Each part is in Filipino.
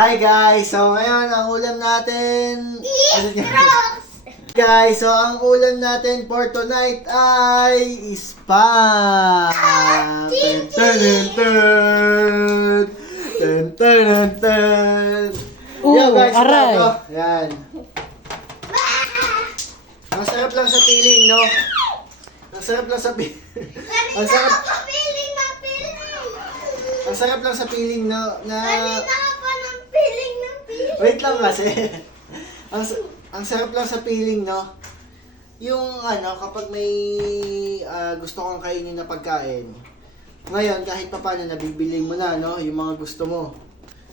Hi guys! So ngayon, ang ulam natin... Guys, so ang ulam natin for tonight ay spam! Ten ten ten ten ten ten. Yo guys, aray. ito. Yan. Ang sarap lang sa feeling, no? Ang sarap lang sa feeling. Ang sarap... Ang sarap lang sa feeling, no? Wait lang kasi. ang sarap lang sa feeling, no? Yung ano, kapag may gusto kang kainin na pagkain. Ngayon, kahit pa paano, nabibili mo na, no? Yung mga gusto mo.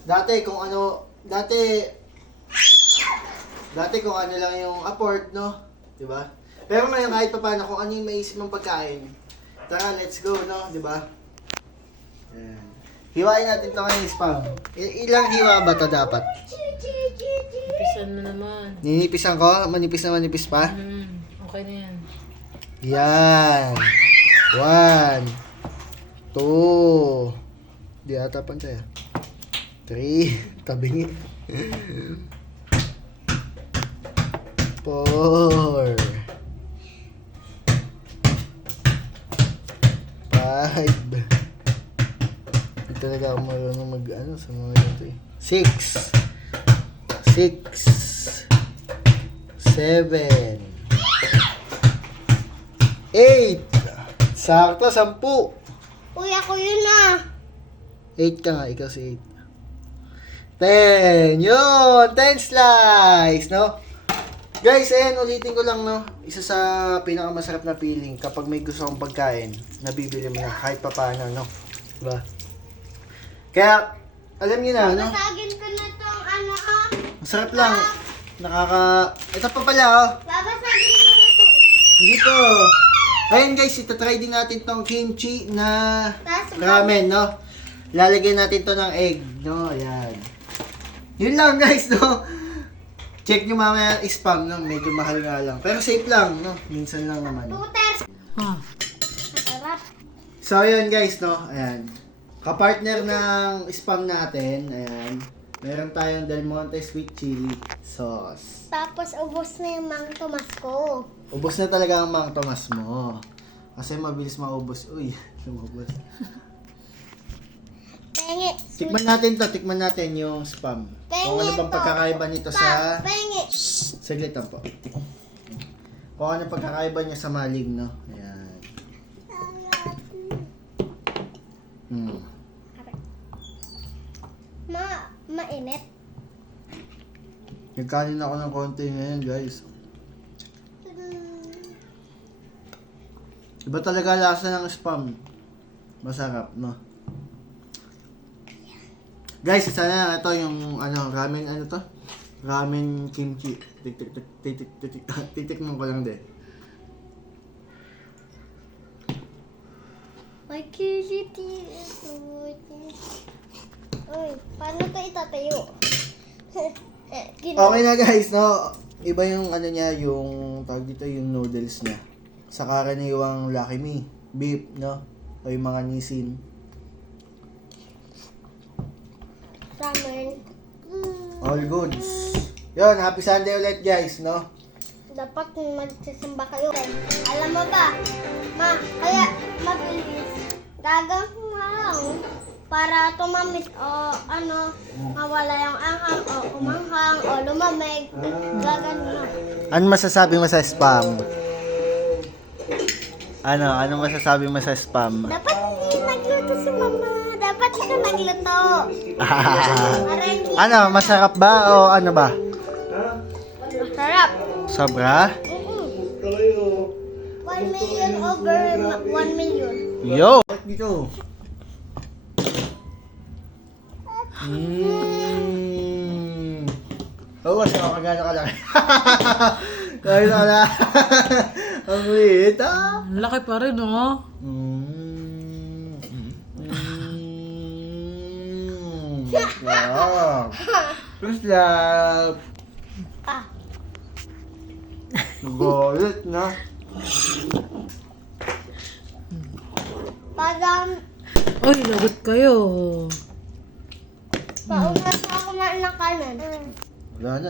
Dati kung ano lang yung afford, no? Diba? Pero ngayon, kahit pa paano, kung ano yung maisip mong pagkain. Tara, let's go, no? Diba? Ayan. Hiwain natin ito ngayon, spam. Ilang hiwa ba ito dapat? Pisan mo naman. Ninipisan ko? Manipis na manipis pa? Okay na yan. Yan. 1, 2. Di ata pantay. 3. Tabingi. 4. 5. Hindi talaga ako marunong mag-ano sa mga ganito eh. 6. 7. 8. Sakto, 10. Uy, ako yun ah. 8 ka nga, ikaw si 8. 10. Yun, 10 slice, no? Guys, ayan, ulitin ko lang, no? Isa sa pinakamasarap na feeling kapag may gusto kong pagkain, nabibili mo na kahit pa paano, no? Diba? Kaya, alam niyo na, no? Basagin ko na tong ano ah. Masarap lang. Ito pa pala, oh. Babasagin ko na to. Hindi to. Ayun guys, itatry din natin tong kimchi na Tas, ramen, no? Lalagyan natin to ng egg, no? Ayan. Yun lang guys, no? Check nyo mamaya spam, no? Medyo mahal nga lang. Pero safe lang, no? Minsan lang naman. Tuters. Ah. Masarap. So, ayun guys, no? Ayan. Kapartner ng spam natin, ayan. Meron tayong Del Monte Sweet Chili Sauce. Tapos ubos na yung Mang Tomas ko. Ubos na talaga ang Mang Tomas mo. Kasi mabilis maubos. Uy, lumabas. Pengi. Tikman natin yung spam. Kung ano bang to. pagkakaiba nito sa... Pengi. Saglit lang po. Kung ano pagkakaiba niya sa maligno. Ayan. Mainit. Nagkanin ako ng konti ngayon, guys. Iba talaga lasa ng spam. Masarap, no? Guys, sana ito yung ano, ramen ano to? Ramen kimchi. Titikman ko lang din. May kiliti. Uy, paano to itatayo? Okay na guys, no? Iba yung ano niya, yung tawag dito yung noodles niya. Sa karaniwang Lucky Me, beef, no? O yung mga nisin. Ramen. All goods. Yun, happy Sunday ulit guys, no? Dapat magsisimba kayo. Alam mo ba? Kaya mabilis. Gagawin mo lang para tumamit o ano, mawala yung anghang o umanghang o lumamig. Gagawin mo. Ano masasabi mo sa spam? Ano masasabi mo sa spam? Dapat hindi nagluto si mama. Dapat ikaw nagluto. Para hindi Ano, masarap ba o ano ba? masarap. Sobra? 1 million over 1 million. Yo! Dito. Oo, siya kagano ka lang. Kahit wala. Ang liit, ah. Laki pa rin, oh. Wow. First love. Ah, Galit na. parang Uy, lagot kayo. pauna sa ako na ng kanan. Wala na.